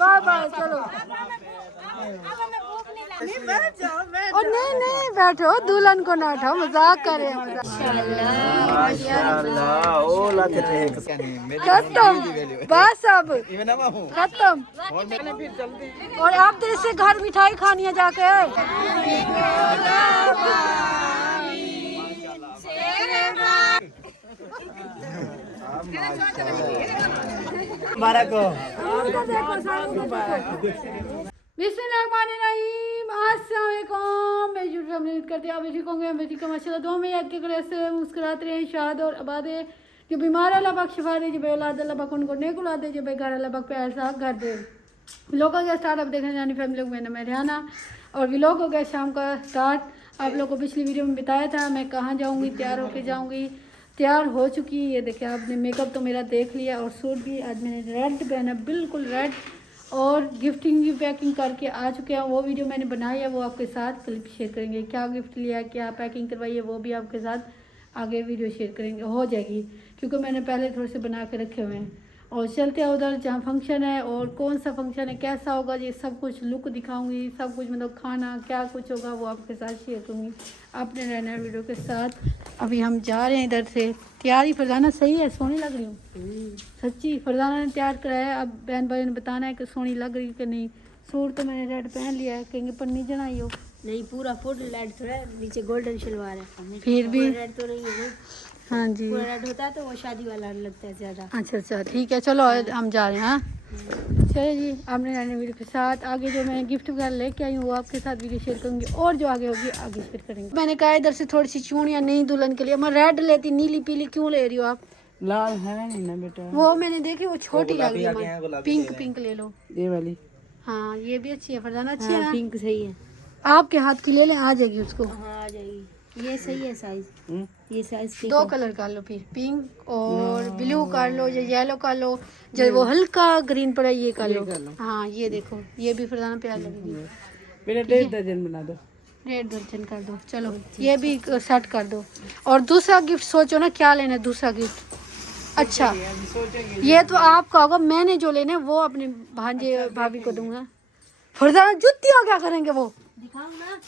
Bye bye, चलो। और नहीं नहीं बैठो, दुल्हन को ना उठाओ, मजाक करे। खत्म बस, अब खत्म। और आप तो इससे घर मिठाई खानी है जाके। हमारा को बिस्मिल्लाहिर्रहमानिर्रहीम, अस्सलाम वालेकुम। मैं यूट्यूब उम्मीद करते हैं आप ठीक होंगे। मैं ठीक हूं माशाल्लाह। दुआ में याद के करे से मुस्कुराते रहे, शाद और आबाद है। जो बीमार अल्लाह पाक शिफा दे, जो बेऔलाद अल्लाह पाक उनको नेक औलाद दे, जो बेघर अल्लाह पाक प्यार सा घर दे। लोगों का स्टार्ट अब देखने जानी फैमिली लोग, मैंने रिहाना और व्लॉग हो गया शाम का स्टार्ट। आप लोगों को पिछली वीडियो में बताया था मैं कहाँ जाऊँगी, तैयार होके जाऊँगी। तैयार हो चुकी है, ये देखिए आपने मेकअप तो मेरा देख लिया और सूट भी आज मैंने रेड पहना, बिल्कुल रेड। और गिफ्टिंग की पैकिंग करके आ चुके हैं, वो वीडियो मैंने बनाई है, वो आपके साथ क्लिप शेयर करेंगे। क्या गिफ्ट लिया, क्या पैकिंग करवाई है, वो भी आपके साथ आगे वीडियो शेयर करेंगे, हो जाएगी, क्योंकि मैंने पहले थोड़े से बना के रखे हुए हैं। और चलते हैं उधर जहाँ फंक्शन है, और कौन सा फंक्शन है, कैसा होगा, ये सब कुछ लुक दिखाऊंगी, सब कुछ मतलब खाना क्या कुछ होगा वो आपके साथ शेयर करूँगी। आपने रहना है वीडियो के साथ। अभी हम जा रहे हैं इधर से। तैयारी फरजाना सही है, सोनी लग रही हूँ सच्ची। फरजाना ने तैयार कराया है, अब बहन भाई ने बताना है कि सोनी लग रही कि नहीं। सूट तो मैंने रेड पहन लिया है, कहेंगे पर नहीं जनाई हो। नहीं, पूरा फुल रेड थोड़ा है, नीचे गोल्डन शलवार है। फिर भी रेड तो नहीं है ना। हाँ जी, पूरा रेड होता है तो वो शादी वाला लगता है ज़्यादा। अच्छा अच्छा ठीक है, चलो हम जा रहे हैं। हाँ चलिए जी, आपने रहने वीडियो के साथ। आगे जो मैं गिफ्ट वगैरह लेके आई हूँ वो आपके साथ वीडियो शेयर करूँगी, और जो आगे होगी आगे शेयर करेंगे। मैंने कहा इधर से थोड़ी सी चूड़ियाँ नहीं दुल्हन के लिए, मैं रेड लेती, नीली पीली क्यों ले रही हो आप? लाल है नहीं ना बेटा, वो मैंने देखी, वो छोटी लग रही है। पिंक पिंक ले लो। ये वाली। हाँ ये भी अच्छी है, फरजाना अच्छी है हाँ, ना? पिंक सही है। आपके हाथ की ले लें, आ जाएगी उसको। हाँ आ जाएगी, ये सही है साइज। ये साइज दो कलर कर लो फिर, पिंक और ब्लू कर लो या येलो कर लो, जब वो हल्का ग्रीन पड़ा ये कर लो। हाँ ये देखो, ये भी फरजाना प्यार लगेगी। बेटा 1.5 दर्जन बना दो। 1.5 दर्जन कर दो, चलो ये भी सेट कर दो। और दूसरा गिफ्ट सोचो ना क्या लेना है दूसरा गिफ्ट। अच्छा ये तो आपका होगा, मैंने जो लेना है वो अपने भांजे भाभी को दूंगा। फरजाना जुतियाँ क्या करेंगे वो? दिखाऊं ना?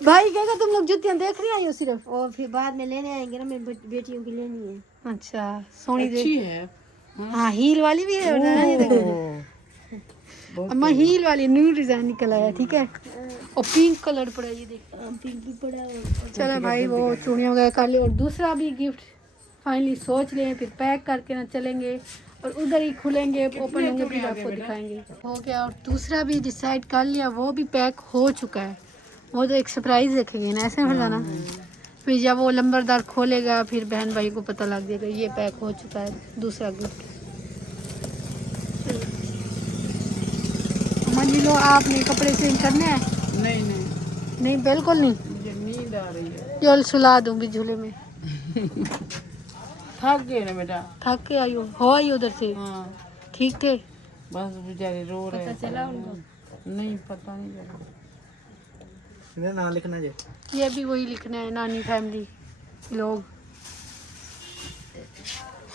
भाई कहेगा तुम लोग जुतियाँ देख रही आई हो सिर्फ। और फिर बाद में लेने आएंगे ना, मेरी बेटियों की लेनी है। अच्छा सोनी अच्छी है। हाँ हील वाली भी है फरजाना, ये देखो अम्मा, हील वाली न्यू डिजाइन निकल आया, ठीक है। और पिंक कलर पड़ा, ये देखो पिंक भी पड़ा है। चलो भाई वो चूड़ियाँ वगैरह कर ले, और दूसरा भी गिफ्ट फाइनली सोच लें, फिर पैक करके ना चलेंगे और उधर ही खुलेंगे, ओपन होंगे फिर आपको दिखाएंगे। हो गया, और दूसरा भी डिसाइड कर लिया, वो भी पैक हो चुका है। वो तो एक सरप्राइज रखेंगे ना ऐसे फरजाना, फिर जब वो लंबरदार खोलेगा फिर बहन भाई को पता लग जाएगा ये पैक हो चुका है दूसरा गिफ्ट। मान लो आपने कपड़े चेंज करने हैं? नहीं नहीं नहीं बिल्कुल नहीं, मुझे नींद आ रही है। जो सुला दूंगी झूले में। थक गए ना बेटा। थक के आई हो आई उधर से? हाँ ठीक थे? बस बेचारे रो रहे। पता चला उनको? नहीं पता नहीं चला। नाम लिखना जी। ये भी वही लिखना है, नानी फैमिली लोग,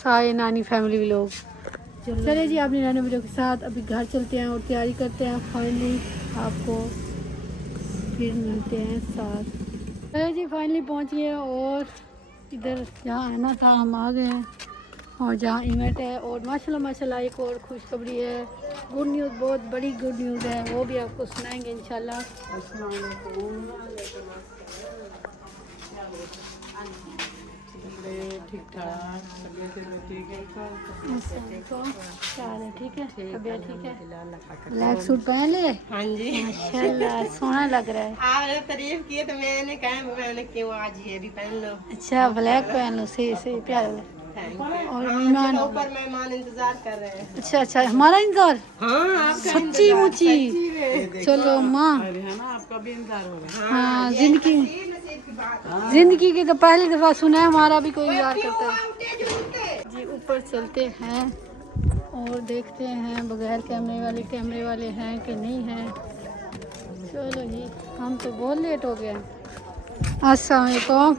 सारे नानी फैमिली लोग। चले जी, आपने नानी वीडियो के साथ अभी घर चलते हैं और तैयारी करते हैं। फाइनली आपको फिर मिलते हैं साथ। चले जी फाइनली पहुंच गए, और इधर जहाँ आना था हम आ गए हैं, और जहाँ इवेंट है। और माशाल्लाह माशाल्लाह एक और खुशखबरी है, गुड न्यूज़, बहुत बड़ी गुड न्यूज़ है, वो भी आपको सुनाएंगे इंशाल्लाह। ठीक ठाक ठीक है, तबीयत ठीक है। ब्लैक सूट पहन ले? हाँ जी माशाल्लाह सोना लग रहा है। आपने तारीफ की तो मैंने कहा मैंने क्यों आज ये भी पहन लो। अच्छा ब्लैक पहन लो, सही सही प्यारा लग। और मेहमान ऊपर मेहमान इंतजार कर रहे हैं। अच्छा अच्छा हमारा इंतजार? हाँ आपका सच्ची मुची। चलो माँ, है ना, आपका भी इंतजार हो रहा है। हाँ जिंदगी के तो पहली दफा सुना है, हमारा भी कोई इंतजार करता है जी। ऊपर चलते हैं और देखते हैं बगैर कैमरे वाले हैं कि नहीं हैं। चलो जी, हम तो बहुत लेट हो गए हैं। अस्सलाम वालेकुम।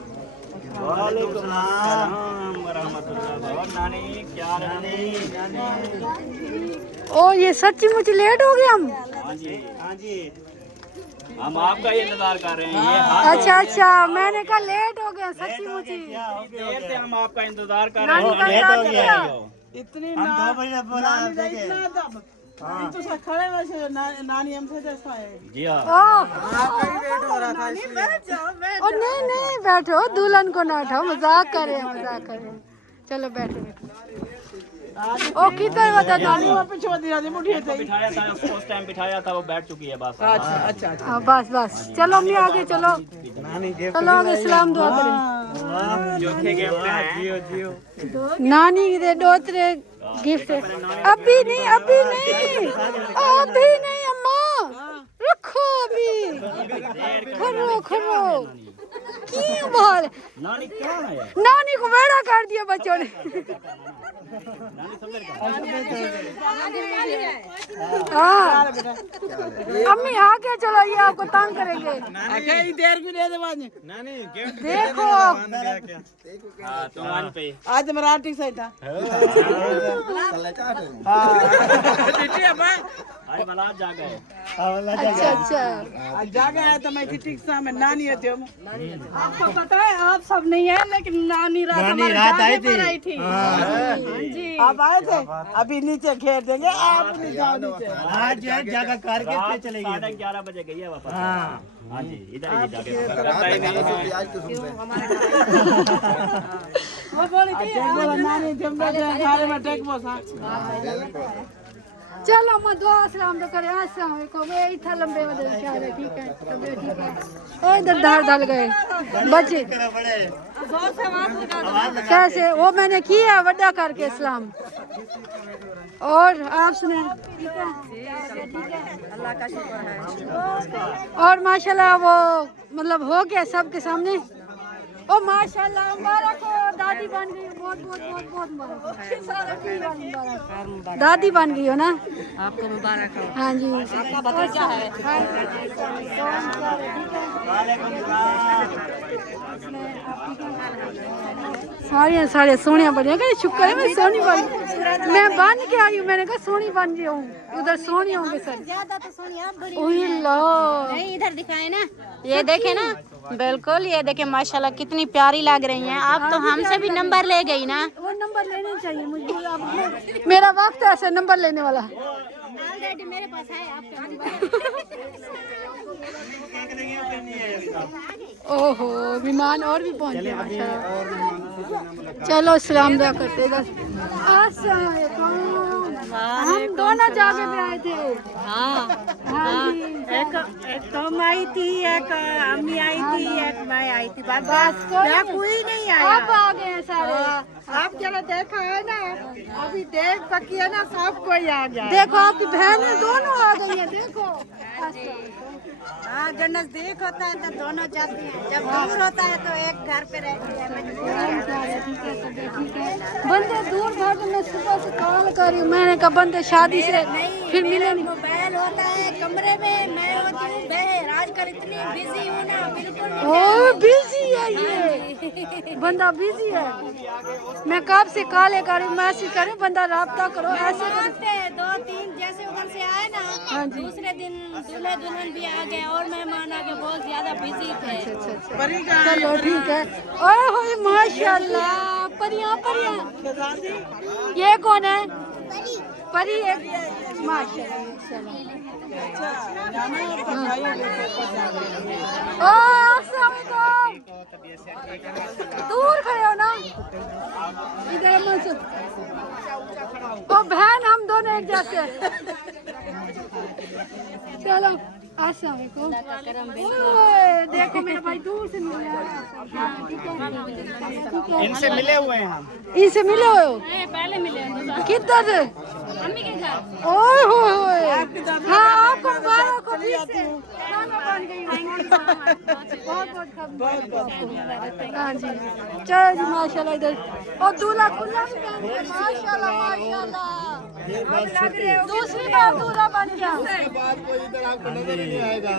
वालेकुम सलाम रहमतुल्लाह। और नानी क्या नानी? ओ ये सच्ची मुझे लेट हो गए हम। हाँ जी हाँ जी, हम आपका ही इंतजार कर रहे हैं। ये हाथ अच्छा अच्छा, मैंने कहा लेट हो गया सच्ची मुझी। देर से हम आपका इंतजार कर रहे नानी हैं। का लेट हो इंतजार गया। किया। इतनी हम 2 बजे बोला नानी देखे। इतना दब तो सब खड़े वैसे नानी हमसे जैसा है। जी हाँ। ओ आपका ही वेट हो रहा था इसलिए। ओ नहीं नहीं बैठो, दुल्हन को ना उठाओ, मजाक कर रहे हैं मजाक कर रहे हैं। चलो बैठो। ओ किधर बता नानी? वो पीछे दिया जी मुठिए थे। बिठाया था उस टाइम बिठाया था, वो बैठ चुकी है बस। अच्छा अच्छा अच्छा। हाँ बस बस, चलो अम्मी आगे चलो। नानी गिफ्ट चलो आगे सलाम दुआ करें। जो थे गिफ्ट हैं। जियो जियो। नानी दे दोतरे गिफ्ट। अभी नहीं अभी नहीं अभी नहीं अम्मा, रखो अभी। खरो खरो क्यों बोल? नानी क्या है? नानी को बेड़ा कर दिया बच्चों ने। हाँ अम्मी आगे चलो, ये आपको तंग करेंगे। कई देर भी दे दे बाजी। नानी गिफ्ट देखो हाँ तो वन पे। आज मराठी सही था। अरे बला जा गए। अच्छा अच्छा। आज जागे आया तो मैं किटी के सामने नानी है तुम। आपको पता है आप सब नहीं है, लेकिन नानी रात नानी हमारे रात आई जाने पर आई थी। थी। हाँ जी। आप आए थे, अभी नीचे खेल देंगे, आप नहीं जाओ नीचे। आज जगह करके फिर चलेगी। 11:30 बजे गई है वापस। हाँ हाँ जी, इधर ही जाके वो बोली थी नानी तुम सारे में टेक बोसा। चलो अम्मा दुआ सलाम तो करे। अस्सलाम वालेकुम। ये इतना लंबे वाले ख्याल है, ठीक है तबीयत ठीक है। ओ इधर धार डाल गए बच्चे कैसे? वो मैंने किया बड़ा करके सलाम। और आप सुने ठीक है? ठीक है अल्लाह का शुक्र है। और माशाल्लाह वो मतलब हो गया सबके सामने। ओ माशाल्लाह मुबारक हो, दादी बन गई। बहुत बहुत बहुत बहुत मुबारक। दादी बन गई हो ना? आपको मुबारक हो। हाँ जी। आपका भतीजा है। साड़ियाँ साड़ियाँ सोनिया बनिया क्या? शुक्र है मैं सोनी बन, मैं बन के आई हूँ। मैंने कहा सोनी बन गई हूँ, उधर सोनी होंगे सर। ज्यादा तो सोनिया बड़ी ओह ला नहीं, इधर दिखाए ना, ये देखे ना, बिल्कुल ये देखे माशाल्लाह कितनी प्यारी लग रही हैं। आप तो हमसे भी नंबर ले गई ना। वो नंबर लेने चाहिए मुझे। अब मेरा वक्त है ऐसे नंबर लेने वाला। ऑलरेडी मेरे पास है आपका नंबर। ओहो विमान और भी पहुंच गया माशाल्लाह। चलो सलाम दुआ करते इधर। अस्सलाम वालेकुम। हम दोनों जाके पे आए थे। हाँ जी। एक तुम आई थी, एक अम्मी आई थी, एक मैं आई थी। बस कोई नहीं आया। अब आ गए हैं सारे। आप जरा देखा है ना, अभी देख पकी है ना, सब कोई आ गया। देखो आपकी बहनें दोनों आ गई हैं। देखो हाँ, जो नजदीक होता है तो दोनों जाते हैं, जब दूर होता है तो एक घर पे रहती है। बंदे दूर भाग में सुबह से कॉल कर रही हूँ। मैंने कहा बंदे शादी से फिर मिले नहीं। मोबाइल होता है कमरे में, मैं होती हूँ बाहर। आजकल इतनी बिजी हूँ ना, बिल्कुल ओ बिजी है ये बंदा, बिजी है। मैं कब से कॉल कर रही हूँ, मैसेज कर रही हूँ, बंदा राब्ता करो ऐसे करो। मानते 2-3 जैसे उधर से आए ना, हाँ जी। दूसरे दिन दूल्हे दुल्हन भी आ गए और मेहमान आ गए, बहुत ज्यादा बिजी थे। चलो ठीक है। ओए होए माशाल्लाह, परियां परियां। ये कौन है? परी है माशाल्लाह। चलो ओ अस्सलाम वालेकुम। दूर खड़े हो ना, इधर मत। ओ बहन हम दोनों एक जैसे। चलो अस्सलाम वालेकुम। ओए देखो मेरा भाई दूर से मिल रहा है। ठीक है इनसे मिले हुए हैं हम। इनसे मिले हो? पहले मिले किधर? अम्मी के घर। ओए होए हाँ आपको मुबारक हो। फिर से खाना बन गई। बहुत बहुत खबर। हाँ जी चलो जी माशाल्लाह। इधर और दूल्हा खुला भी बन गया। माशाल्लाह माशाल्लाह। दूसरी बार दूल्हा बन गया। बाद कोई इधर आपको नजर ही नहीं आएगा।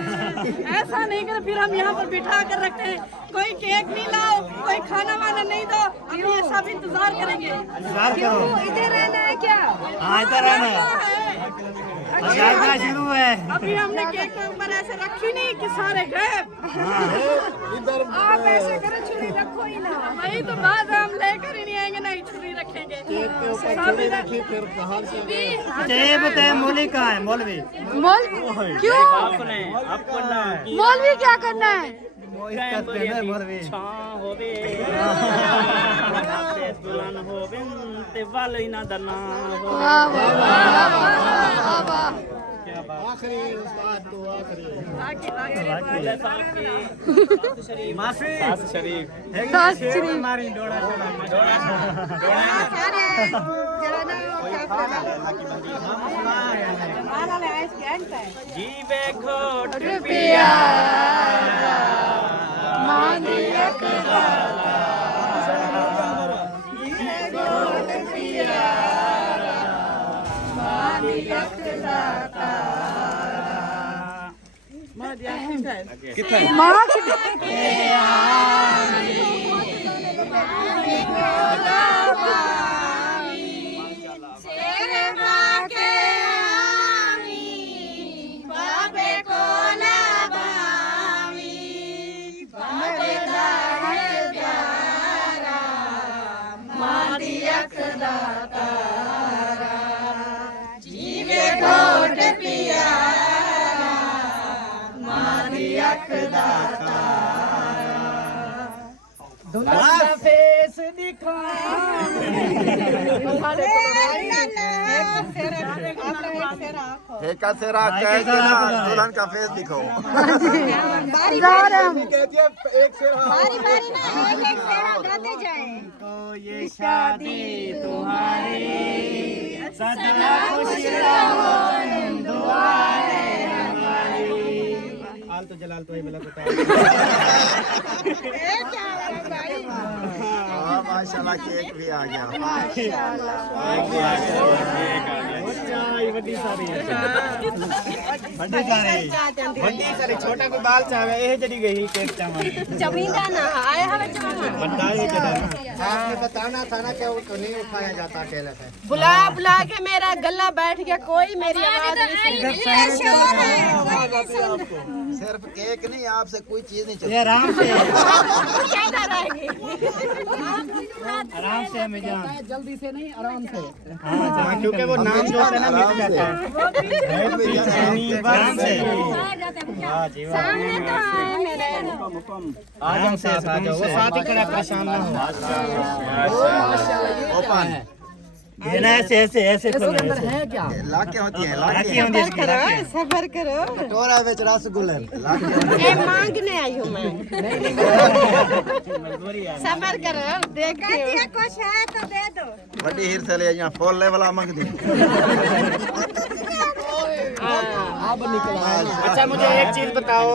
ऐसा नहीं कर, फिर हम यहाँ पर बिठा कर रखते हैं। कोई केक नहीं लाओ, कोई खाना वाना नहीं दो, हम ये सब इंतजार करेंगे। इंतजार करो। इधर रहना है क्या? हाँ इधर रहना है। यात्रा शुरू है। अभी हमने केक के ऊपर ऐसे रखी नहीं कि सारे गए। आप ऐसे करो, छुरी रखो ही ना। वही तो बात है, हम लेकर ही नहीं आएंगे, नहीं छुरी रखेंगे। ये बताए मौलवी कहाँ है? मौलवी क्यों? अपने अपना मौलवी क्या करना है? मौलवी होवे दुल्हन होवे ते वाले ना दना हो। वाह वाह वाह वाह। माफी शरीफ सास श्री हमारी डोड़ा जीवे घोट रुपया फेस दिखा। ठेका सेरा कह के ना दुल्हन का फेस दिखाओ। तो ये शादी तुम्हारी सदा खुश रहो, दुआ है हमारी। आल तो जलाल तो ही बोला बता। हाँ माशाल्लाह केक भी आ गया। बड़ी सारी बड़ी सारी छोटा को बाल चावे ये जड़ी गई केक चावा जमींदा ना आया हमें जमाना बंदा ही जड़ा ना। आपने बताना था ना कि वो तो नहीं उठाया जाता अकेले से। बुला बुला के मेरा गला बैठ गया, कोई मेरी आवाज नहीं सिर्फ केक नहीं, आपसे कोई चीज नहीं चलती। ये आराम से हमें जान जल्दी से नहीं, आराम से। हाँ क्योंकि वो नाम जो होता है ना मिट जाता है। आराम से हाँ जी आराम से आ जाओ, वो साथ ही खड़ा परेशान ना हो। ओपन ये ना ऐसे ऐसे ऐसे खोलो ऐसे। लाके होती है, लाकी लाके होती है इसकी, लाकी। सबर करो, टोरा बेच रसगुल्ले लाके ये मांगने आई हूँ मैं। सबर करो, देखते हो कुछ है तो दे दो। बड़ी हिर से ले यहाँ फॉल लेवल मंग दी। अच्छा मुझे एक चीज बताओ,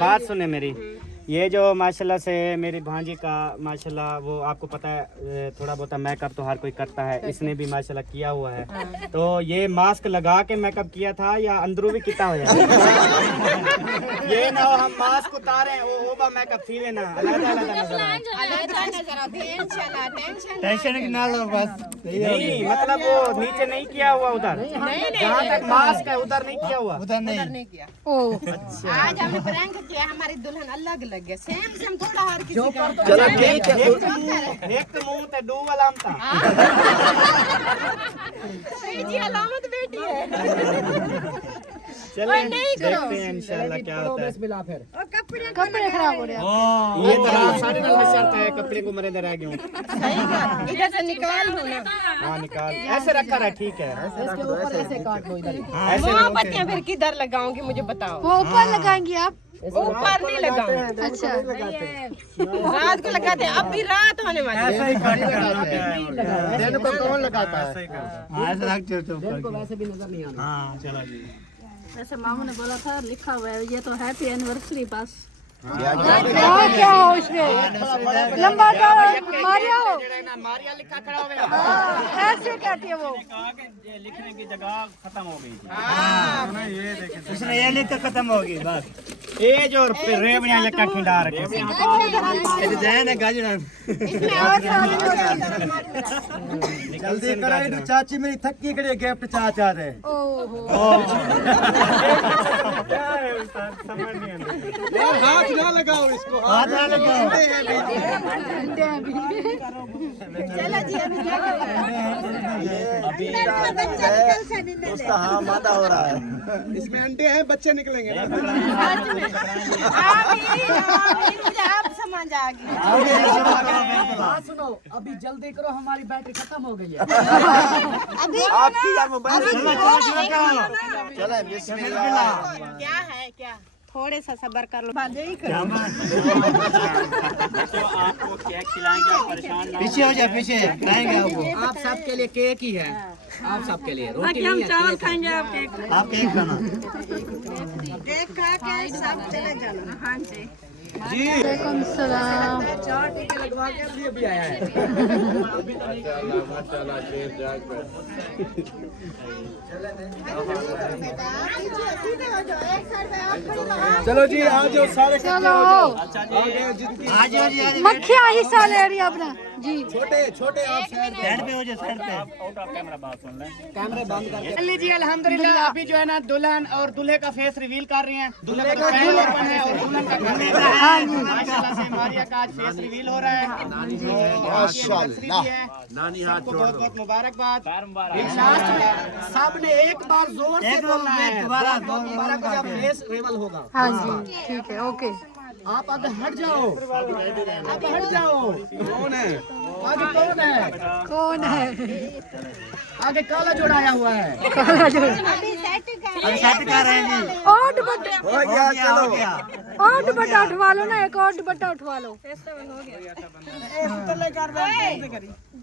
बात सुने मेरी। ये जो माशाल्लाह से मेरी भांजी का माशाल्लाह वो आपको पता है थोड़ा बहुत मेकअप तो हर कोई करता है, इसने भी माशाल्लाह किया हुआ है। तो ये मास्क लगा के मेकअप किया था या अंदरू भी किया हुआ है? ये ना हो हम मास्क उतारे वो बा मेकअप थी लेना अलग अलग नजर आए। टेंशन ना लो बस। नहीं मतलब वो नीचे नहीं किया हुआ उधर, जहाँ तक मास्क है उधर नहीं किया हुआ। उधर नहीं किया। ओह आज हमने प्रैंक किया, हमारी दुल्हन अलग लग गया, सेम सेम थोड़ा हर किसी का। चलो ठीक है। एक तो मुंह ते डू वाला था। जी अलामत बेटी है। चलिए देखते हैं इंशाल्लाह क्या होता है। कपड़े खराब हो रहे हैं। ये तो आप सारे ना शर्त है कपड़े को मरे दर आ गए। सही बात, इधर से निकाल दो ना। हाँ निकाल ऐसे रखा रहा ठीक है। ऐसे काट दो इधर। ऐसे मोमबत्तियाँ फिर किधर लगाऊंगी मुझे बताओ। वो ऊपर लगाएंगी आप? ऊपर नहीं लगाऊंगी, अच्छा रात को लगाते हैं, अब भी रात होने वाली है। ऐसे ही काट कर दिन को कौन लगाता है? हाँ ऐसे रख दो तो वैसे भी नजर नहीं आना। हाँ चलो जी। वैसे मामू ने बोला था लिखा हुआ है ये तो हैप्पी एनिवर्सरी बस। हाँ क्या हो उसमें लंबा मारिया हो मारिया लिखा खड़ा हो गया। हाँ, ऐसे कहती है वो कहा कि लिखने की जगह खत्म हो गई थी। उसने ये लिख कर खत्म होगी बस। ये जो रेवड़ियां लिखा खिंडा रखे डिजाइन है गाजर। जल्दी कराई तो चाची मेरी थकी खड़ी गिफ्ट चाचा दे। हाथ ना लगाओ इसको, हाथ ना लगाओ। अभी उसका हाँ मादा हो रहा है। इसमें अंडे हैं, बच्चे निकलेंगे ना। आप समझ आ गई। सुनो अभी जल्दी करो, हमारी बैटरी खत्म हो गई है। आपकी यार मोबाइल चलो बिस्मिल्लाह। क्या है क्या? थोड़े सा सब्र कर लो। आपको केक खिलाएंगे, आप परेशान ना पीछे हो जा, पीछे खाएंगे आपको। आप सबके लिए केक ही है, आप सबके लिए रोटी नहीं है। चावल खाएंगे आप केक। आप केक खाना। केक खा के सब चले जाना। हाँ जी। वालेकुम सलाम। चार टीके लगवा के लिए भी आया है। चलो जी आ जाओ सारे। चलो आ जाओ जी। मक्खियाँ हिस्सा ले रही है अपना जी। छोटे छोटे आप साइड पे हो जाओ, साइड पे। आउट ऑफ कैमरा बात सुन लें। कैमरे बंद कर। चलिए जी अल्हम्दुलिल्लाह अभी जो है ना दुल्हन और दूल्हे का फेस रिवील कर रही हैं। दूल्हे का पहले ओपन है और दुल्हन का घर में है। माशाल्लाह से मारिया का आज फेस रिवील हो रहा है। माशाल्लाह नानी हाथ छोड़ दो। बहुत बहुत मुबारकबाद। लास्ट में सबने एक बार जोर से बोलना है। दोबारा दोबारा का फेस रिवील होगा। हाँ जी ठीक है ओके। आप आगे हट जाओ, आप हट जाओ। कौन है आगे? कौन है? कौन है? आगे काला जोड़ा आया हुआ है। काला जोड़। हम सेट कर रहे हैं जी। और दुपट्टा हो गया, चलो गया। और दुपट्टा उठवा लो ना, एक और दुपट्टा उठवा लो।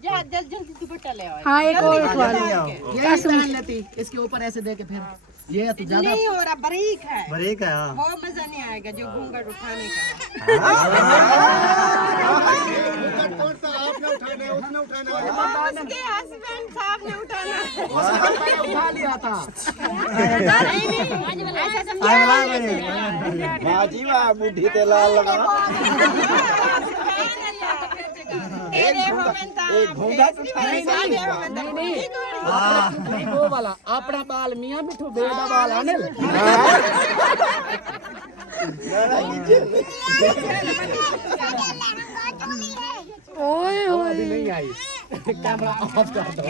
जा जल्दी दुपट्टा ले आओ। हाँ एक और उठवा लो। ये पहन लेती, इसके ऊपर ऐसे दे के फिर ये तो ज्यादा नहीं हो रहा, बारीक है। बरीक है। वो मजा नहीं आएगा जो घूंघट उठाने का। आपने उठाना है, उसने उठाना है। उसके हस्बैंड साहब ने उठाना। उठा लिया था। नहीं ऐसा समझा। बाजी वाह बुढ़ी ते लाल लगा। नहीं वो वाला अपना बाल मियां मिठू बेड़ा बाल अनिल। ओए ओए नहीं आई, कैमरा ऑफ कर दो।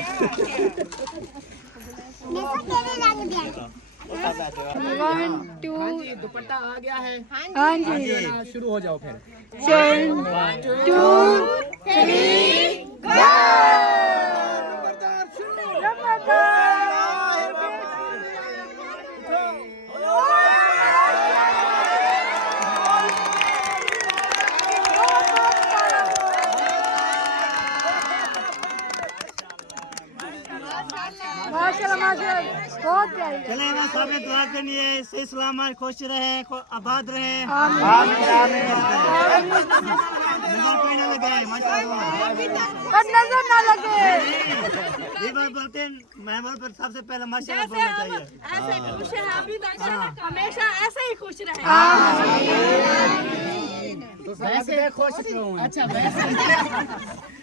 1 2 दुपट्टा आ गया है। हाँ जी शुरू हो जाओ फिर। 1 2 3 गो। माशाल्लाह माशाल्लाह बहुत प्यारी है। चले मैं सबने दुआ करनी है, सही सलामत खुश रहे, आबाद रहे। आमीन नजर कोई ना लगाए माशाल्लाह। पर नजर ना लगे। ये बात बोलते हैं मेहमान पर सबसे पहले माशाल्लाह बोलना चाहिए। ऐसे खुश है अभी तक, हमेशा ऐसे ही खुश रहे। वैसे खुश क्यों है? अच्छा वैसे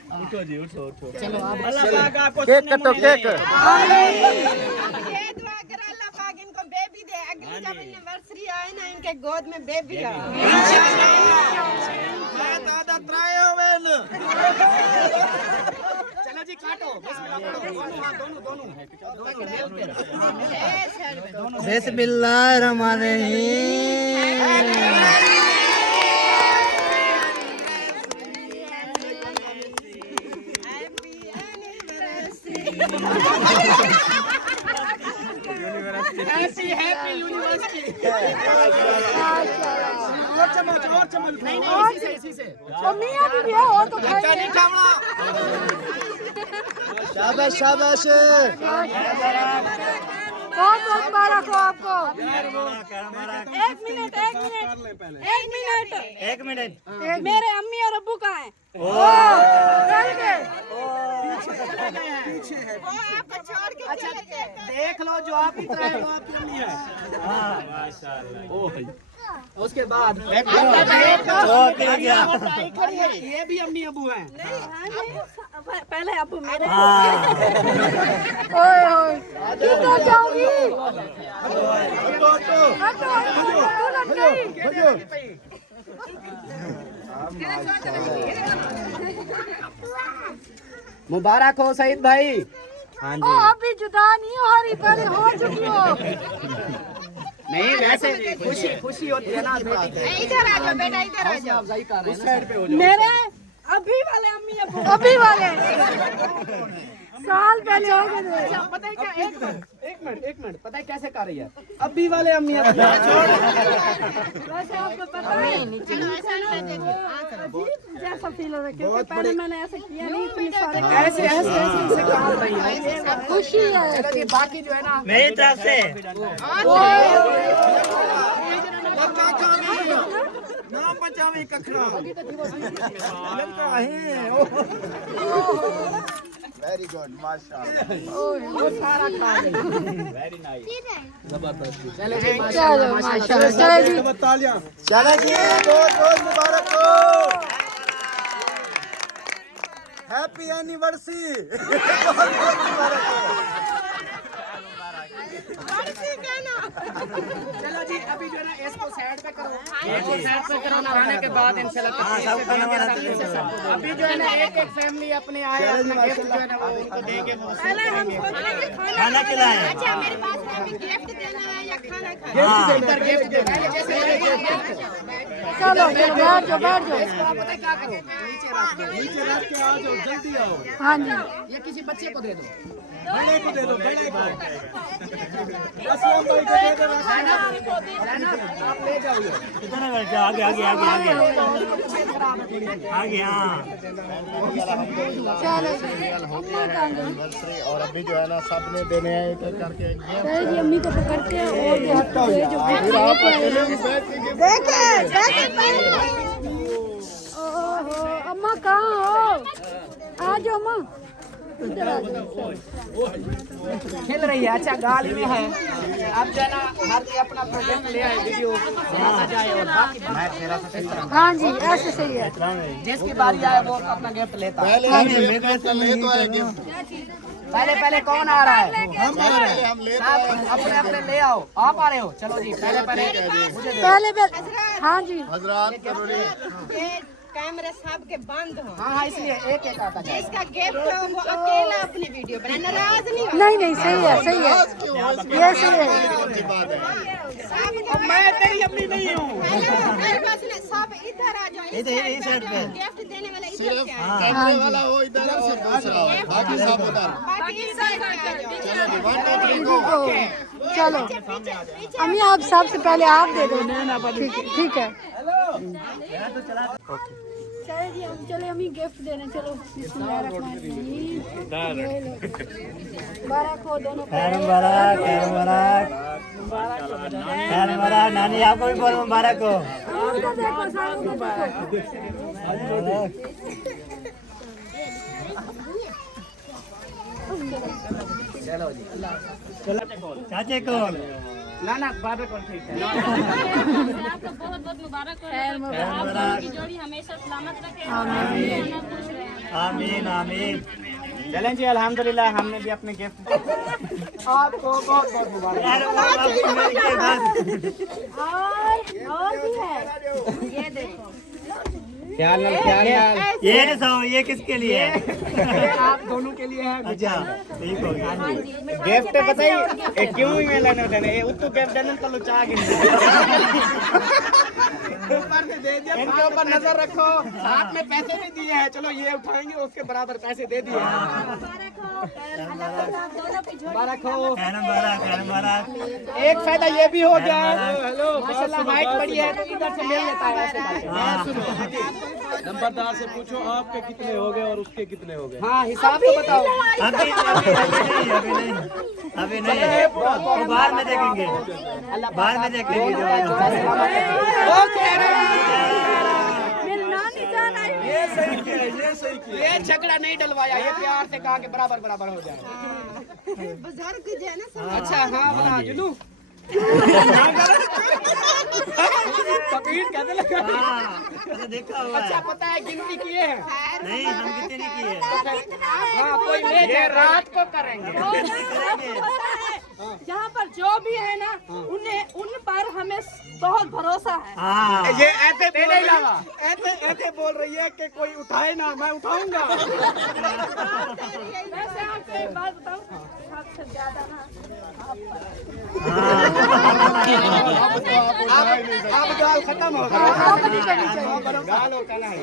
उठो जी, उठो उठो। चलो आप अल्लाह पाक आपको केक कटो, केक। ये दुआ कर अल्लाह पाक इनको बेबी दे। अगली जब एनिवर्सरी आए ना इनके गोद में बेबी आए। चलो जी काटो। बिस्मिल्लाह पढ़ो। दोनों बिस्मिल्लाहिर्रहमानिर्रहीम। Happy happy university. और चमक नहीं इसी से। तो मियां भी दिया और तो खाएंगे। शाबाश शाबाश। बहुत बहुत मुबारक हो आपको। एक मिनट एक मिनट मेरे अम्मी और अब्बू कहाँ हैं? चल गए। पीछे है वो आपको छोड़ के चले गए। देख लो जो आप की तरह है वो आपकी अम्मी है। उसके बाद ये भी अम्मी अबू हैं। पहले अब्बू मेरे ओए ओए किधर जाओगी? मुबारक हो सईद भाई। हाँ ओ अभी जुदा नहीं हो रही, पहले हो चुकी हो। नहीं वैसे खुशी खुशी होती है ना बेटी की। इधर आ जाओ बेटा, इधर आ जाओ। अफजाई कर रहे हैं ना। पे हो जाओ। मेरे अभी वाले अम्मी अब्बू अभी वाले साल पहले हो गए थे। पता है क्या, एक मिनट पता है कैसे कर रही है अभी वाले अम्मी अबू। वैसे आपको पता है अजीब जैसा फील हो रहा है, क्योंकि पहले मैंने ऐसा किया नहीं। इतनी सारे ऐसे ऐसे ऐसे काम रही है। खुशी है। चलो बाकी जो है ना मेरी तरफ से नाम बचावे कखरा वेरी गुड माशाल्लाह। वो सारा खा गई। Very nice. चलो जी चलो माशाल्लाह। चलो जी तालियां। चलो जी बहुत बहुत मुबारक हो। Happy anniversary. बहुत बहुत मुबारक हो। चलो जी अभी जो है ना इसको साइड पे करो। इसको साइड पे करो, नहाने के बाद इंशाल्लाह अभी जो है ना एक एक फैमिली अपने आए अपना गिफ्ट जो है ना वो उनको देंगे। वो खाना खिलाएं। अच्छा मेरे पास में अभी गिफ्ट देना है या खाना खाना? इधर गिफ्ट दे पहले जैसे चलो बैठ जाओ बैठ जाओ। इसको आप पता है क्या करो, नीचे रख के आ जाओ, जल्दी आओ। हाँ जी ये किसी बच्चे को दे दो। बड़े को दे दो, बड़े को। असलम भाई को दे दो। रहना आप ले जाओ ये। कितना आगे आगे आगे आगे आगे हाँ। चलो एनिवर्सरी और अभी जो है ना सब ने देने हैं एक एक करके। चलो जी अम्मी को पकड़ते हैं और जो हाथों से जो देखे ओहो अम्मा कहाँ हो? आ जाओ अम्मा इधर आ जाओ। खेल रही है। अच्छा गाली में है। अब जो है ना हर कोई अपना प्रोजेक्ट ले आए, वीडियो बनाता जाए और बाकी हाँ जी ऐसे सही है। जिसकी बारी आए वो अपना गिफ्ट लेता है। पहले पहले कौन आ रहा है? हम ले आप अपने अपने ले आओ। आप आ रहे हो? चलो जी पहले पहले मुझे दे। पहले हाँ जी हजरात करोड़े। ये कैमरे सबके बंद हो। हाँ इसलिए एक एक आता है। जिसका गिफ्ट हो वो अकेला अपनी वीडियो बनाए, नाराज नहीं हो। नहीं नहीं सही है सही है ये सही है। अब मैं तेरी अपनी नहीं हूँ। मेरे पास ना सब इधर आ जाओ। इस साइड पे गिफ्ट देने वाला इधर से आ जाओ। कैमरे वाला हो इधर और दूसरा हो, बाकी सब उधर। बाकी इस साइड पे आ जाओ। चलो जी 1 2 3 गो। चलो अम्मी आप सबसे पहले आप दे दो। ठीक है चले जी हम चले अम्मी गिफ्ट देने। चलो मुबारक हो दोनों को। मुबारक नानी आपको भी बहुत मुबारक हो। उनको देखो सामने को देखो। चलो जी चाचे कौन? ना ना बाद में कौन ठीक है। आपको बहुत बहुत मुबारक हो। आपकी जोड़ी हमेशा सलामत रखे। आमीन। आमीन आमीन। चलें जी अल्हम्दुलिल्लाह हमने भी अपने गिफ्ट आपको बहुत बहुत मुबारक। और भी है ये देखो। ख्याल ये ये किसके लिए है? आप दोनों के लिए है। अच्छा ठीक हो गया। गिफ्ट बताइए क्यों ही मैं लेने देने ये उत्तू गिफ्ट देने तो लुचा गए। ऊपर से दे दिया। इनके ऊपर नजर रखो। साथ में पैसे भी दिए हैं। चलो ये उठाएंगे उसके बराबर पैसे दे दिए। एक फायदा ये भी हो गया माशाल्लाह हाइट बड़ी है तो इधर से मिल लेता है ऐसे नंबरदार से पूछो आपके कितने हो गए और उसके कितने हो गए। हाँ हिसाब तो बताओ अभी नहीं बाद में देखेंगे बाद में देखेंगे ये सही किया ये झगड़ा नहीं डलवाया ये प्यार से कहा कि बराबर बराबर हो जाए बुजुर्ग जो है ना अच्छा हाँ बना जुलू फकीर कहने लगा देखा हुआ अच्छा पता है गिनती किए हैं नहीं हम कितने नहीं किए हाँ कोई ले जाए रात को करेंगे यहाँ पर जो भी है ना उन पर हमें बहुत भरोसा है। ये ऐसे बोल ऐसे बोल रही है कि कोई उठाए ना मैं उठाऊंगा वैसे आपको एक बात बताऊं, सबसे ज्यादा ना अब गाल खत्म हो गया गाल हो कला है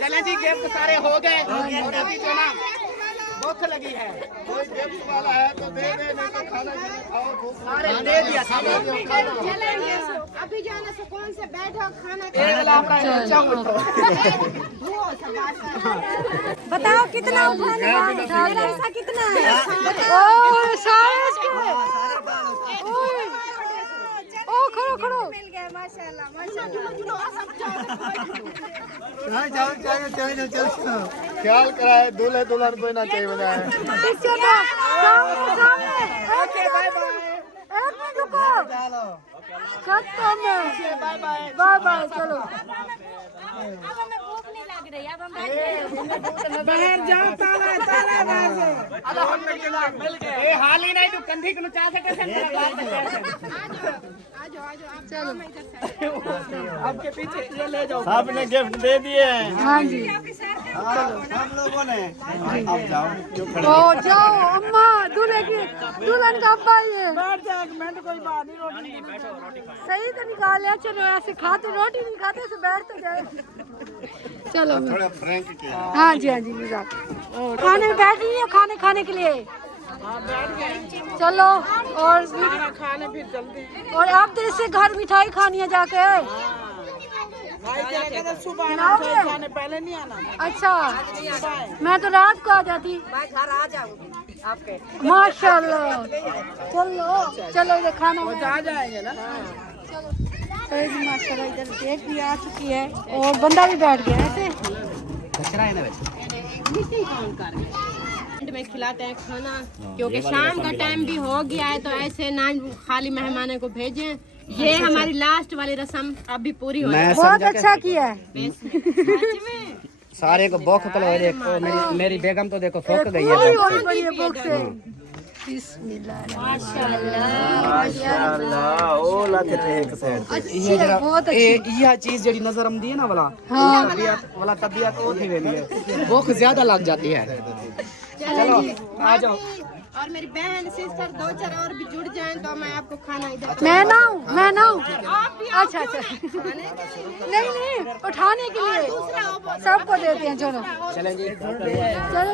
चले जी गिफ्ट सारे हो गए और अभी जो ना भूख लगी है कोई गिफ्ट वाला है तो दे दे नहीं तो खाना खाओ सारे दे दिया चलेंगे अभी जो है ना सुकून से बैठो खाना बताओ कितना उठाने का पैसा कितना है ओ सारे ओ खड़ो खड़ो मिल गया माशाल्लाह माशाल्लाह ख्याल कराए दूल्हे दुल्हन कोई ना चाहिए बनाए इसके बाद सामने ओके बाय बाय एक मिनट रुको खत्म बाय बाय बाय बाय चलो अब हमें भूख नहीं लग रही, अब हम बैठ गए। बाहर जाओ ताला ताला अल्हम्दुलिल्लाह मिल गए ए हाल ही नहीं तू कंधी को चा सके चलो आपके पीछे ये ले जाओ आपने गिफ्ट दे दिए हाँ जी हम लोगों ने अब जाओ क्यों खड़े ओ जाओ अम्मा दुल्हन का अब्बा ये बैठ जा एक मिनट कोई बात नहीं रोटी सही तो निकाल लिया चलो ऐसे खाते रोटी नहीं खाते ऐसे बैठ तो जाए चलो थोड़ा फ्रैंक किया हाँ जी मजाक खाने में बैठ रही है खाने के लिए चलो और खाने फिर चलते हैं और आप तो इससे घर मिठाई खानी है जाके भाई जाके तो सुबह खाओगे? खाने पहले नहीं आना अच्छा मैं तो रात को आ जाती घर आ जाऊंगी आपके माशाल्लाह चलो इधर खाना आ जाएंगे ना माशाल्लाह इधर केक भी आ चुकी है और बंदा भी बैठ गया ऐसे में खिलाते हैं खाना क्योंकि शाम का टाइम भी हो गया है तो ऐसे ना खाली मेहमानों को भेजें ये हमारी लास्ट वाली रस्म अब भी पूरी हो जाए बहुत अच्छा किया है सारे को बौख कलो देखो मेरी बेगम तो देखो फोक गई है और बड़ी बुक से बिस्मिल्लाह माशाल्लाह ओ लगते एक साइड अच्छी है बहुत अच्छी यह चीज जड़ी नजर हम दी है ना वाला हाँ तबियत वो थी वेली है भूख ज्यादा लग जाती है चलो आ जाओ और मेरी बहन सिस्टर दो चार और भी जुड़ जाएं तो मैं आपको खाना इधर मैं ना हूँ अच्छा नहीं उठाने के लिए सबको देते हैं चलो चलो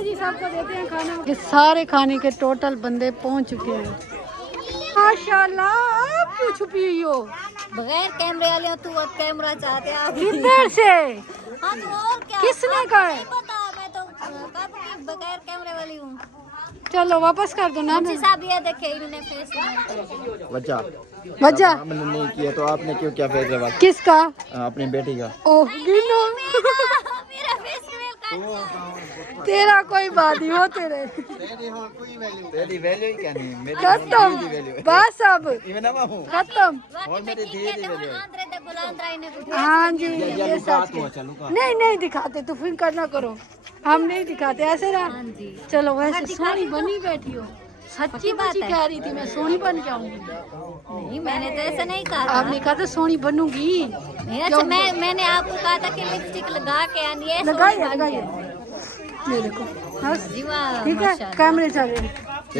जी सबको देते हैं खाना ये सारे खाने के टोटल बंदे पहुंच चुके हैं माशाल्लाह आप क्यों छुपी हुई हो बगैर कैमरे वाले हो, तू अब कैमरा चाहते हैं आप। किधर से हाँ तो और क्या किसने कहा है? नहीं पता, मैं तो कब की बगैर कैमरे वाली हूँ। चलो वापस कर दो ना साहब ये देखे इन्होंने फेस वजह हमने नहीं किया तो आपने क्यों क्या फैसला बात किसका अपनी बेटी का ओह गिनो मेरा फेस तेरा कोई बात नहीं हो तेरे तेरी वैल्यू ही क्या नहीं मेरी खत्म बस अब खत्म हाँ जी ये सच है। नहीं दिखाते तो फिर करना करो हम नहीं दिखाते ऐसे ना चलो वैसे सोनी बनी बैठी हो सच्ची बात कह रही थी मैं सोनी बन के आऊंगी नहीं मैंने तो ऐसा नहीं कहा आपने कहा था सोनी बनूंगी नहीं अच्छा मैंने आपको कहा था कि लिपस्टिक लगा के आनी है लगाइए ये देखो ठीक है कैमरे चल रहे हैं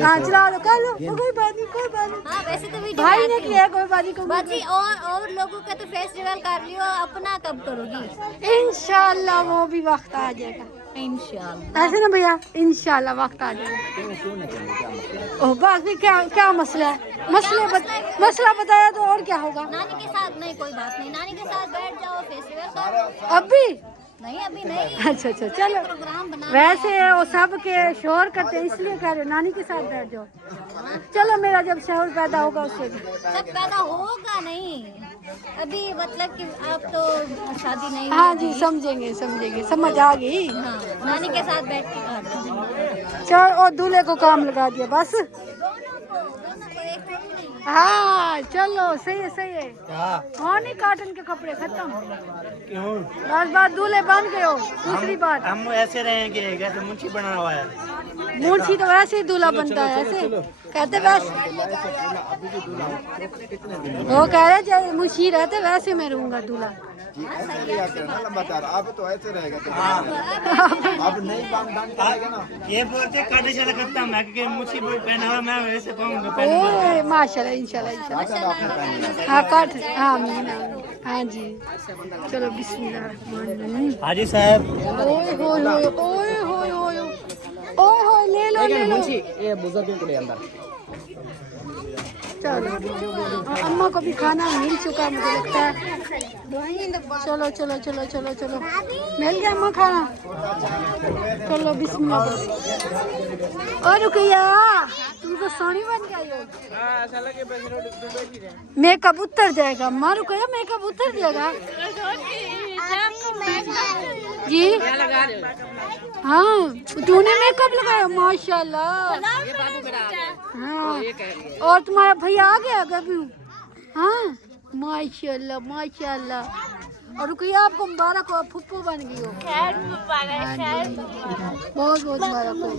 हाँ चला लो कर लो कोई बात नहीं हाँ वैसे तो भाई ने किया कोई बाजी को बाजी और लोगों का तो फेस्टिवल कर लियो, अपना कब करोगी? इंशाल्लाह वो भी वक्त आ जाएगा इंशाल्लाह। ऐसे ना भैया, इंशाल्लाह वक्त आ जाएगा। ओ बाकी क्या क्या मसला है? मसला बताया तो और क्या होगा? नानी के साथ नहीं, कोई बात नहीं, नानी के साथ बैठ जाओ, फेस्टिवल करो। अभी नहीं अभी नहीं, अच्छा चलो। प्रोग्राम बना। वैसे वो सब के शोर करते हैं इसलिए कह रहे हो नानी के साथ बैठ जाओ। चलो मेरा जब शोर पैदा होगा उससे सब पैदा होगा नहीं अभी, मतलब कि आप तो शादी नहीं। हाँ जी, समझेंगे समझ आ गई। हाँ, नानी के साथ बैठ के खाते। चल और दूल्हे को काम लगा दिया बस। हाँ चलो सही है। हाँ नहीं, कॉटन के कपड़े खत्म। क्यों? बस दूल्हे बन गए हो। दूसरी बात हम ऐसे रहेंगे, कैसे मुंशी बना हुआ है। मुंशी तो वैसे ही दूल्हा बनता है, ऐसे कहते वैसे। वो कह रहे जब मुंशी रहते वैसे मैं रहूंगा दूल्हा। अब तो ऐसे रहेगा अब नहीं बांध ना। ये बोलते काटे चला करता मैं कि मुंशी पहना हुआ मैं वैसे पाऊंगा। ओए माशाल्लाह, इंशाल्लाह। हाँ काट, हाँ आमीन। हाँ जी चलो बिस्मिल्लाह। हाजी साहब, ओए ले लो। ये बुजुर्गों को ले अंदर। चलो अम्मा को भी खाना मिल चुका मुझे लगता है। चलो मिल गया अम्मा खाना। चलो बिस्मिल्लाह। और रुकिया, तुम तो सोनी बन गई हो। मेकअप उतर जाएगा अम्मा, रुकिया मेकअप उतर जाएगा जी। हाँ तूने मेकअप लगाया माशाल्लाह। हाँ और तुम्हारा भैया आ गया कभी? हाँ माशाल्लाह। और रुकिया आपको मुबारक हो, फुप्पू बन गई हो। बहुत मुबारक हो।